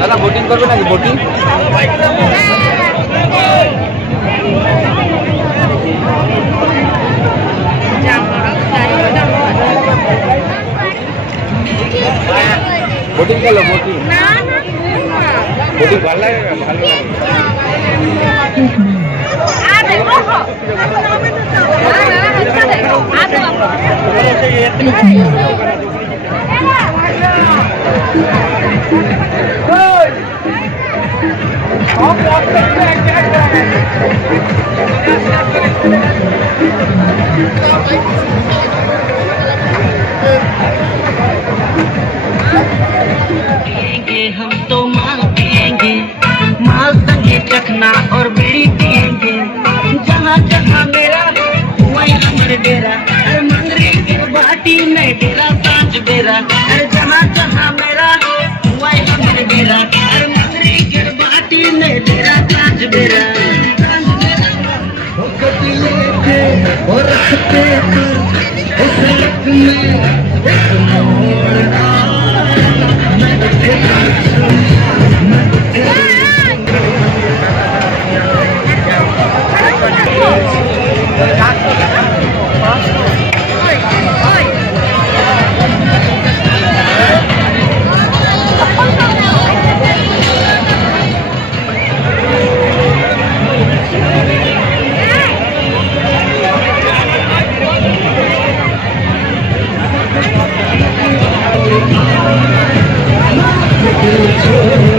দাদা বোটিং করবে নাকি বোটিং? বোটিং খেলো বোটিং। বোটিং ভালো লাগে ভালো লাগে। हम तो माल पिएंगे, माल संगे चखना और बीड़ी पिएंगे। जहाँ जहाँ मेरा वही हमर डेरा, अरे मंगरी के बाटी में डेरा सांझ बेरा। अरे जहाँ जहाँ मेरा वही हमर डेरा, अरे मंगरी के बाटी में डेरा सांझ बेरा। और रखते Thank you.